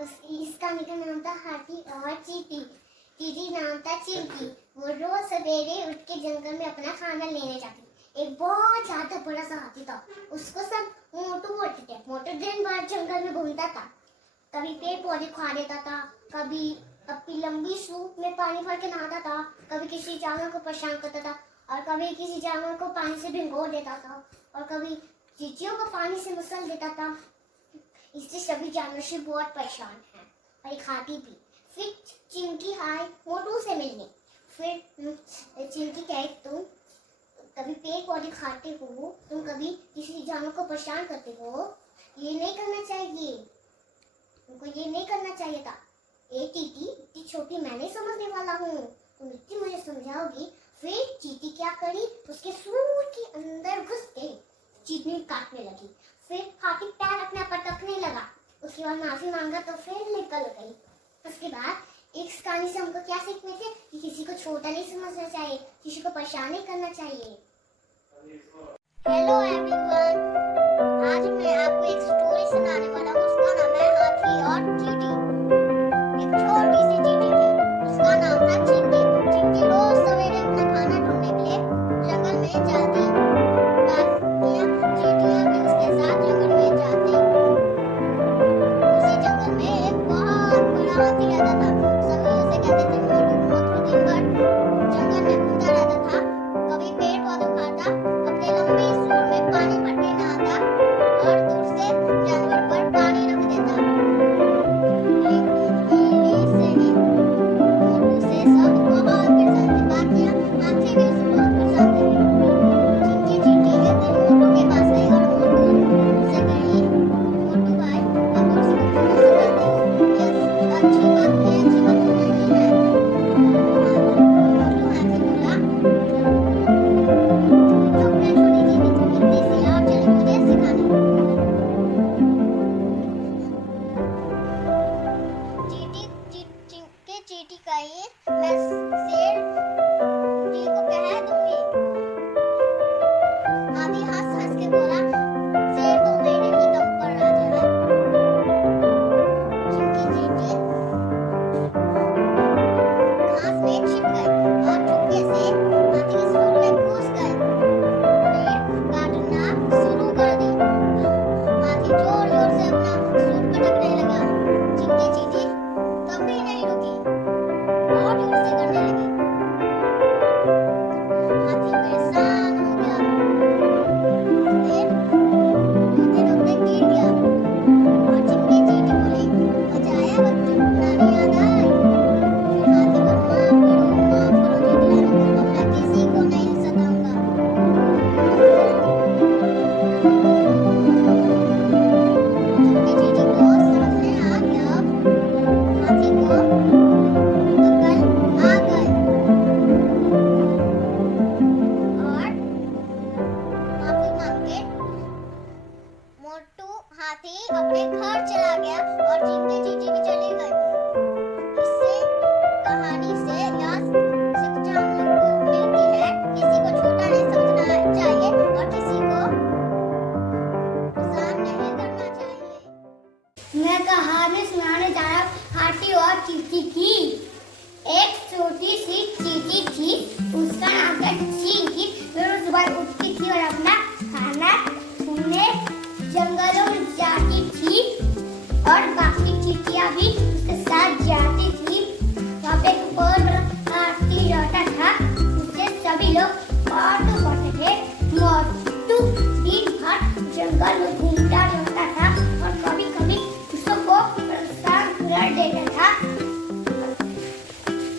इस कहानी का नाम था हाथी और चींटी। चींटी नाम था चिंकी। वो रोज सवेरे उठ के जंगल में अपना खाना लेने जाती। एक बहुत ज्यादा बड़ा सा हाथी था। उसको सब मोटू बोलते थे। मोटू दिन भर जंगल में घूमता था। कभी पेड़ पौधे खा लेता था, कभी अपनी लंबी सूप में पानी भर के नहाता था, कभी किसी जानवर को परेशान करता था, और कभी किसी जानवर को पानी से भिगो देता था, और कभी चींटियों को पानी से मसल देता था। इससे सभी जानवर से बहुत परेशान हैं, और एक हाथी भी। फिर चिंकी आई मोटू से मिलने। फिर चिंकी कहे, तुम कभी पेड़ पौधे खाते हो, तुम कभी किसी जानवर को परेशान करते हो, ये नहीं करना चाहिए, तुमको ये नहीं करना चाहिए था। ए चींटी, इतनी छोटी मैं नहीं समझने वाला हूँ, तुम इतनी मुझे समझाओगी। फिर चींटी क्या करी, उसके सूंड के अंदर घुस के चींटी काटने लगी। फिर हाथी पैर अपना पटकने लगा। उसके बाद माफी मांगा तो फिर निकल गई। उसके बाद इस कहानी से हमको क्या सीखने थे कि किसी को छोटा नहीं समझना चाहिए, किसी को परेशान नहीं करना चाहिए। हेलो एवरीवन, आज मैं आपको एक स्टोरी सुनाने वाला हूँ। उसका नाम है हाथी और चींटी। एक छोटी सी चींटी थी, उसका नाम था चिंकी। चिंकी रोज सवेरे अपना खाना ढूंढने के लिए जंगल में जाती। चींटियां भी उसके साथ जंगल में जाती। उसी जंगल में एक बहुत बड़ा हाथी रहता था। सभी उसे कहते थे मोटू। मोटू दिन भर जंगल में घूमता रहता था। कभी पेड़ पौधे खाता, अपने लंबी सूंड में पानी भर के नहाता, और दूर से जानवर पर पानी रख देता। मोटू से सब बहुत परेशान थे। बाकी हाथी भी उसे बहुत परेशान थे। चिंकी चींटी एक दिन मोटू के पास गई और मोटू से कही, मोटू भाई, आप मुझसे क्यों सुनाते हो? ये अच्छी बात नहीं है। मोटू हाथी बोला, अपने छोटी चींटी तुम कितनी सी है और चली मुझे सिखाने। चींटी कही, मैं शेर जी को कह दूंगी। हाथी हंस हंस के बोला, शेर तो मेरे ही दम पर राजा है। चिंकी चींटी घास में छिप गए और चुपके से हाथी की सूंड में घुस गए। फिर काटना शुरू कर दी। हाथी जोर जोर से अपना सूंड पटकने लगा। चिंकी चींटी तब भी नहीं रुकी, और जोर से करने लगी। हाथी परेशान हो गया। फिर रोते-रोते गिर गया, और चिंकी चींटी बोली, मजा आया बच्चों, नानी याद आई। फिर हाथी को माफ करो चींटी, अब मैं किसी को नहीं सताऊंगा। चिंकी चींटी को समझ में आ गया। हाथी को आ गए और माफी मांग के मोटू हाथी अपने घर चला गया और चिंकी चींटी भी चली गई। इससे कहानी से यह शिक्षा हम लोग को मिलती है, किसी को छोटा नहीं समझना चाहिए और किसी को परेशान नहीं करना चाहिए। मैं कहानी सुनाने जा रहा हूँ हाथी और चींटी की। एक छोटी सी चींटी थी, उसका नाम था चिंकी। रोज सुबह उठती थी और अपना खाना ढूंढने जंगलों में जाती थी, और बाकी चींटियां भी उसके साथ जाती थी। वहाँ पे एक बहुत बड़ा हाथी रहता था, उससे सभी लोग मोटू कहते थे। मोटू दिन भर जंगल में घूमता रहता था और कभी कभी उसको परेशान कर देता था,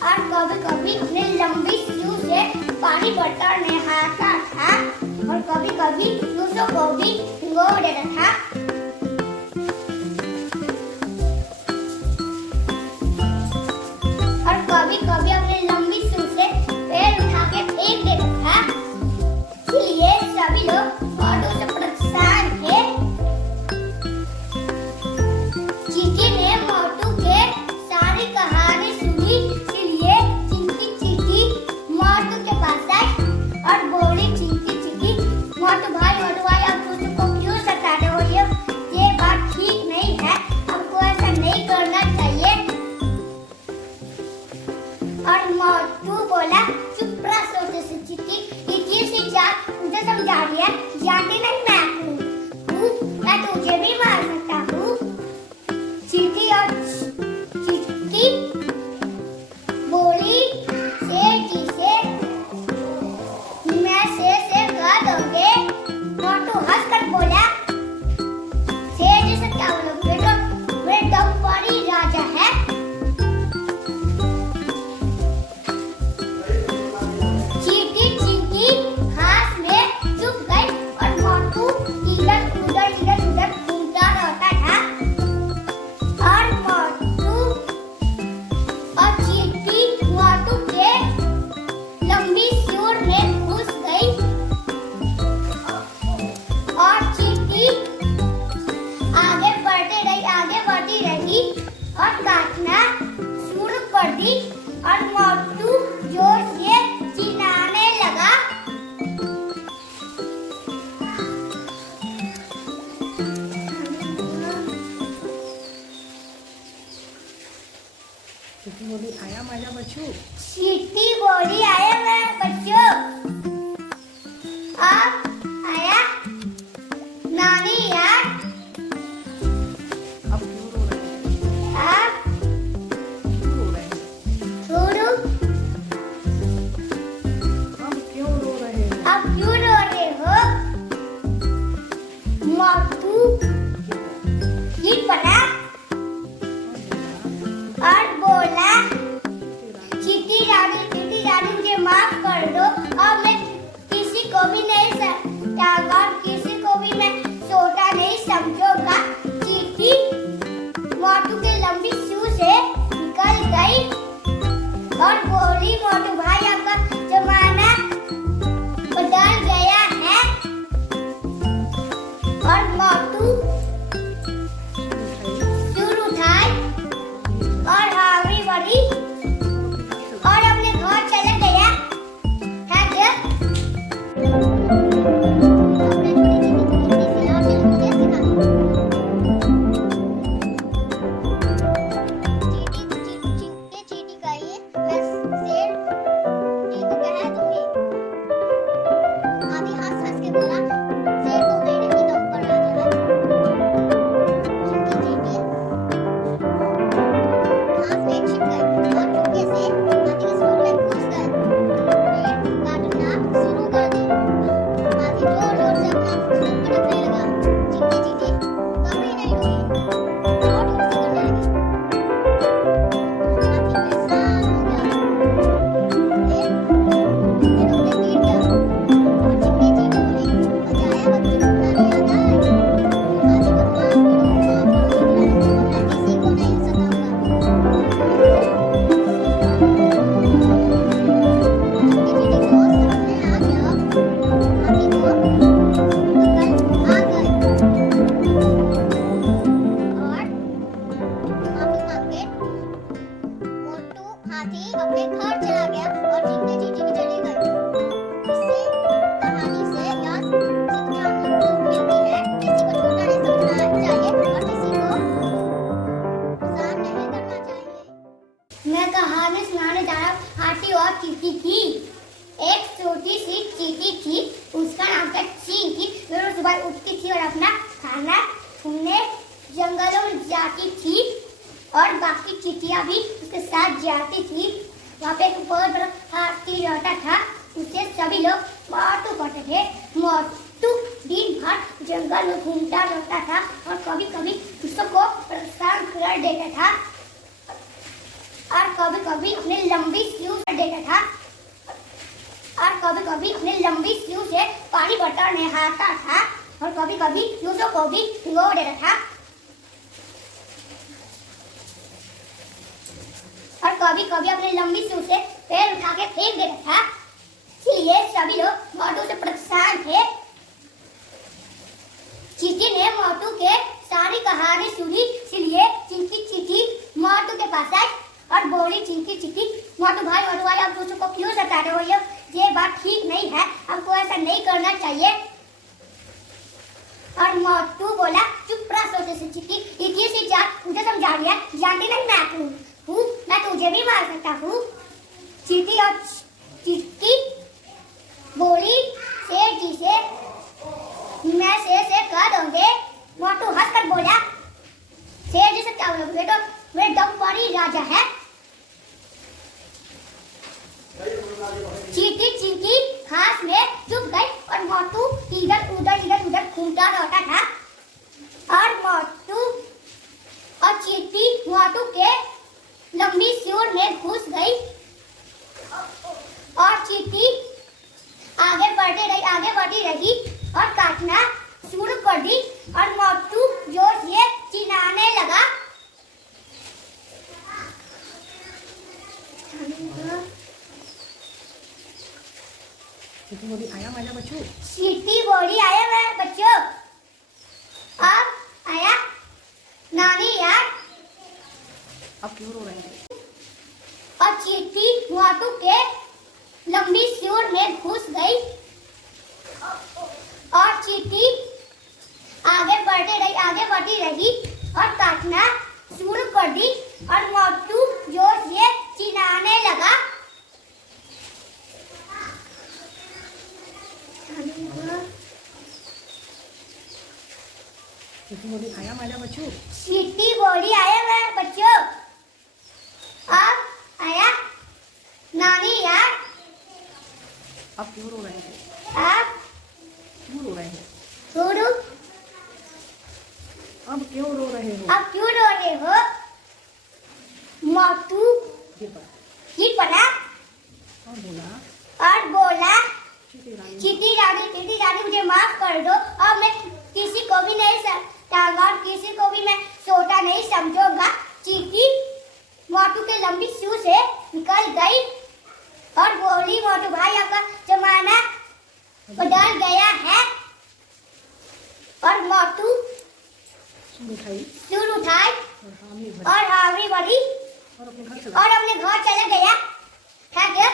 और कभी कभी अपने लंबी सूंड से पानी भरकर नहाता था, और कभी कभी दूसरों को भी भिगो देता था। और कभी कभी अपने लंबी सूंड से पैर उठा के फेंक देता था। इसलिए सभी लोग मोटू से परेशान थे। चींटी ने मोटू के सारी कहानी सुनी, इसलिए चिंकी चींटी मोटू के पास आई और बोली, चिंकी चींटी, मोटू भाई आप मुझको क्यों सताते हो? ये चीटी बोली आया माझा बच्चू। चीटी बोली आया मेरा बच्चों। अब आया नानी यार। अब क्यों रो रहे हैं? अब क्यों रो रहे हैं? छोड़ो। अब क्यों रो रहे हैं? अब क्यों रो रहे हो? मोटू ये पढ़ा और बोला चीटी रानी मुझे माफ कर दो और मैं किसी को भी नहीं समझाऊंगा और किसी को भी मैं छोटा नहीं समझूंगा। चीटी मोटू के लंबी सूं से निकल गई और बोली मोटू भाई आपका जमाना बदल गया है। और मोटू सूर उठाई और आगे बढ़ी और अपने घर चला गया। है क्या? चीटी कहिए मैं शेर जी को कह दूंगी। आधी हंस हंस के बोला शेर तो मेरे ही दम पर राजा है। चीटी घास में छिप गई और चुपके से हाथी के सूंड में घुस गई। फिर काटना शुरू कर दी। हाथी जोर जोर से अपना सूंड पटकने लगा। चीटी कभी नहीं रुकी और उसे करने लगी। हाथी परेशान हो गया। फिर उसे गिर गया और चीटी बोली बचाया बच्चों नानी याद आए। हाथी को माफ करो मैं किसी को नहीं सताऊंगा। हाथी अपने घर चला गया और चीटी भी चली गई। इससे कहानी से यह शिक्षा हमको मिलती है किसी को छोटा नहीं समझना चाहिए और किसी को परेशान नहीं करना चाहिए। मैं कहानी सुनाने जा रहा हूँ हाथी और चीटी की। एक छोटी सी चीटी थी, उसका नाम था चिंकी। वो सुबह उठती थी और अपना खाना ढूंढने जंगलों में जाती थी और बाकी चीटियां भी उसके साथ जाती थी। वहाँ पे एक बहुत बड़ा हाथी रहता था, उसे सभी लोग मोटू कहते थे। मोटू दिन भर जंगल में घूमता रहता था और कभी कभी उसको परेशान कर देता था और कभी कभी अपने लंबी सूंड कर देता था और कभी कभी अपने लंबी सूंड से पानी बटर नहाता था और कभी कभी दूसरों को भी भिगो देता था और कभी कभी अपने लंबी सूंड से पैर उठा के फेंक देता था। इसलिए सभी लोग मोटू से परेशान थे। चीटी ने मोटू के सारी कहानी सुनी, इसलिए चीटी मोटू के पास आई और बोली चीटी मोटू भाई आप दूसरों को क्यों सता रहे हो? ये बात ठीक नहीं है, आपको ऐसा नहीं करना चाहिए। और मोटू बोला चुप रह सोचे से चीटी, इतनी सी जात मुझे समझा दिया, जानती नहीं मैं हूँ, मैं तुझे भी मार सकता हूँ। चीटी और चिट्टी बोली शेर जी से मैं शेर से कह दूंगे। मोटू हंसकर बोला शेर जी से क्या बोलोगे, तो मेरे दम पर ही राजा है। चीटी घास में चुप गई और मोटू इधर उधर घूमता रहता था और मोटू और चीटी मोटू के लंबी सूंड में घुस गई और चीटी आगे बढ़ती रही और काटना शुरू कर दी और मोटू जोर से चिल्लाने लगा। चीटी बोली आया माझा बच्चू। चीटी बोली आया मेरा बच्चों। अब आया नानी यार। अब क्यों रो रहे हैं? और चीटी मोटू के लंबी सूंड में घुस गई और चीटी आगे बढ़ती रही और काटना शुरू कर दी और मोटू जोर से बच्चों? चीटी बोली आया मैं बच्चों। अब आया नानी यार। आप क्यों रो रहे हैं? अब क्यों रो रहे हैं? छोड़ो। अब क्यों रो रहे हो? अब क्यों रो रहे हो? मोटू ये पर ही पड़ा और बोला और बोला चीटी रानी चीटी रानी मुझे माफ कर दो और मैं किसी को भी नहीं समझाऊंगा और किसी को भी मैं छोटा नहीं समझूंगा। चीटी मोटू के लंबी सूं से निकल गई और बोली मोटू भाई आपका जमाना बदल गया है। और मोटू सूर उठाई सूर उठाई और हामी भरी और हावड़ी बढ़ी और अपने घर चला और अपने घर चला गया। था क्या?